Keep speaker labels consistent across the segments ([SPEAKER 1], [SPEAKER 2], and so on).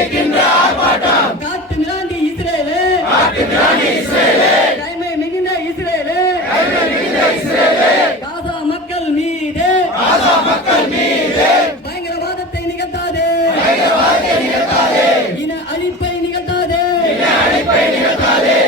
[SPEAKER 1] ஆர்ப்பாட்டம். காட்டு மிராண்டி இஸ்ரேலு. கைமை மிகுந்த இஸ்ரேலு. காசா மக்கள் மீது. பயங்கரவாதத்தை நிகழ்த்தாதே. இன அழிப்பை நிகழ்த்தாதே. கொலைவெறி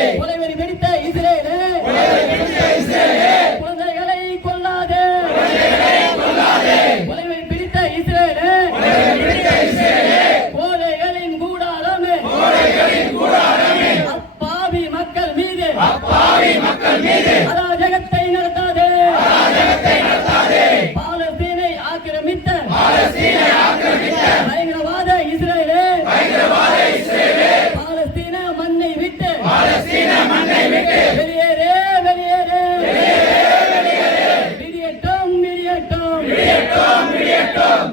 [SPEAKER 1] ஆக்கிரமித்த பயங்கரவாத இஸ்ரேலே. பாலஸ்தீன மண்ணை விட்டு வெளியேறு வெளியேறு. விடியட்டும் விடியட்டும்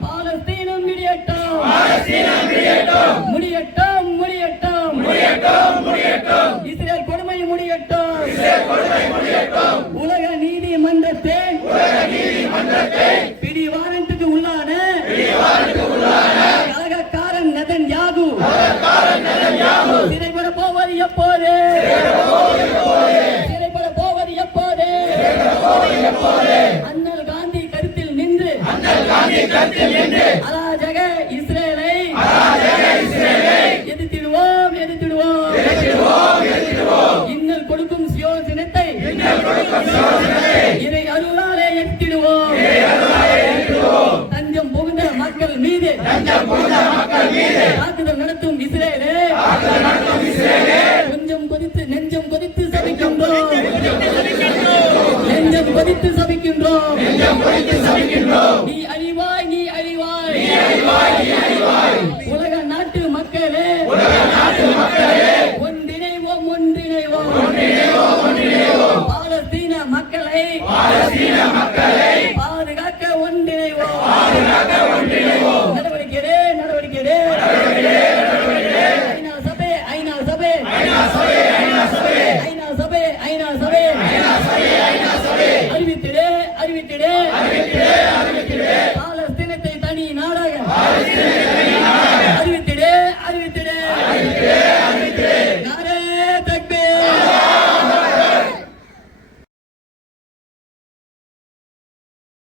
[SPEAKER 1] பாலஸ்தீனம் விடியட்டும் முடியட்டும் முடியட்டும் இஸ்ரேல் கொடுமை முடியட்டும் உலக நீதிமன்றத்தில் பிடி வாரண்ட்டுக்கு இன்னல் கொடுக்கும் சியோசனத்தை இதை அருளாலே எட்டிடுவோம். தஞ்சம் புகுந்த மக்கள் மீது. தாக்குதல் நடத்தும் இஸ்ரேலே. கொஞ்சம் கொதித்து நெஞ்சம் கொதித்து சபிக்கின்றோம். நெஞ்சம் கொதித்து சபிக்கின்றோம். நீ அறிவாய் நீ அறிவாய் மக்களை